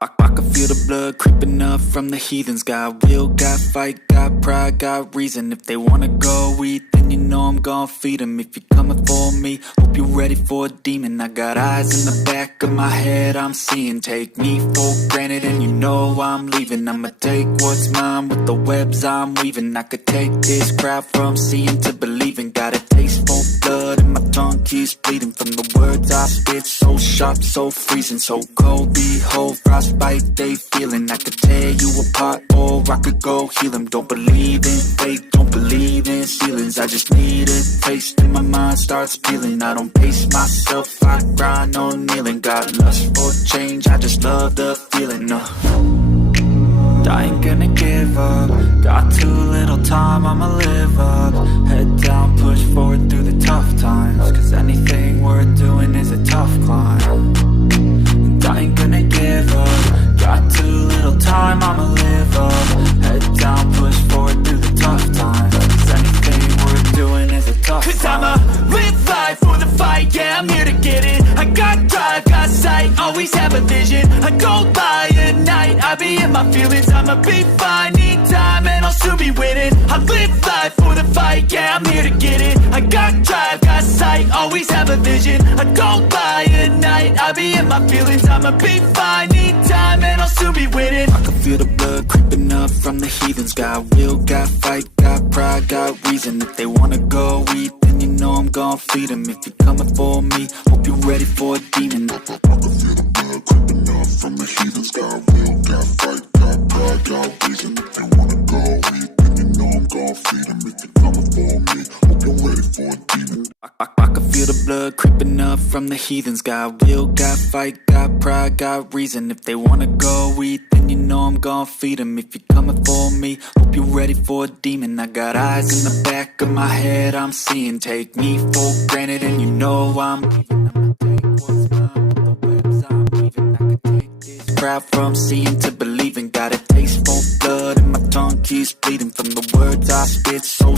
I can feel the blood creeping up from the heathens. Got will, got fight, got pride, got reason. If they wanna go eat, then you know I'm gon' feed them. If you're coming for me, hope you're ready for a demon. I got eyes in the back of my head, I'm seeing. Take me for granted and you know I'm leaving. I'ma take what's mine with the webs I'm weaving. I could take this crowd from seeing to believing. Got a taste for blood and my tongue keeps bleeding from the words I spit. So sharp, so freezing, so cold. Behold, frostbite they feeling. I could tear you apart or I could go heal them. Don't believe in fate, don't believe in ceilings. I just need a taste and my mind starts peeling. I don't pace myself, I grind on kneeling. Got lust for change, I just love the feeling. I ain't gonna give up. Got too little time, I'ma live up. Head down, push forward through the tough times. Cause anything worth doing is a tough climb. And I ain't gonna give up. Got too little time, I'ma live up. Head down, push forward through the tough times. Cause anything worth doing is a tough climb. Cause I'ma live life for the fight, yeah, I'm here to get it. I got drive, got sight, always have a vision. I go by at night, I be in my feelings. I'ma be fine, need time, and I'll soon be winning. I live life for the fight, yeah, I'm here to get it. I got drive, got sight, always have a vision. I go by at night, I be in my feelings. I'ma be fine, need time, and I'll soon be winning. I can feel the blood creeping up from the heathens. Got will, got fight, got pride, got reason. If they wanna go eat, then you know I'm gon' feed them. If you're coming for me, hope you're ready for a demon. I can feel the blood creeping up from the heathens. Got will, got fight, got pride, got reason. If they wanna go eat, then you know I'm gon' feed them. If you're coming for me, hope you're ready for a demon. I can feel the blood creeping up from the heathens. Got will, got fight, got pride, got reason. If they wanna go eat, then you know I'm gon' feed them. If you're coming for me, hope you're ready for a demon. I got eyes in the back of my head, I'm seeing. Take me for granted and you know I'm leaving. I'ma take what's mine with the webs I'm weaving. I could take this crowd from seeing to believing. Got a taste for blood and my tongue keeps bleeding from the words I spit. So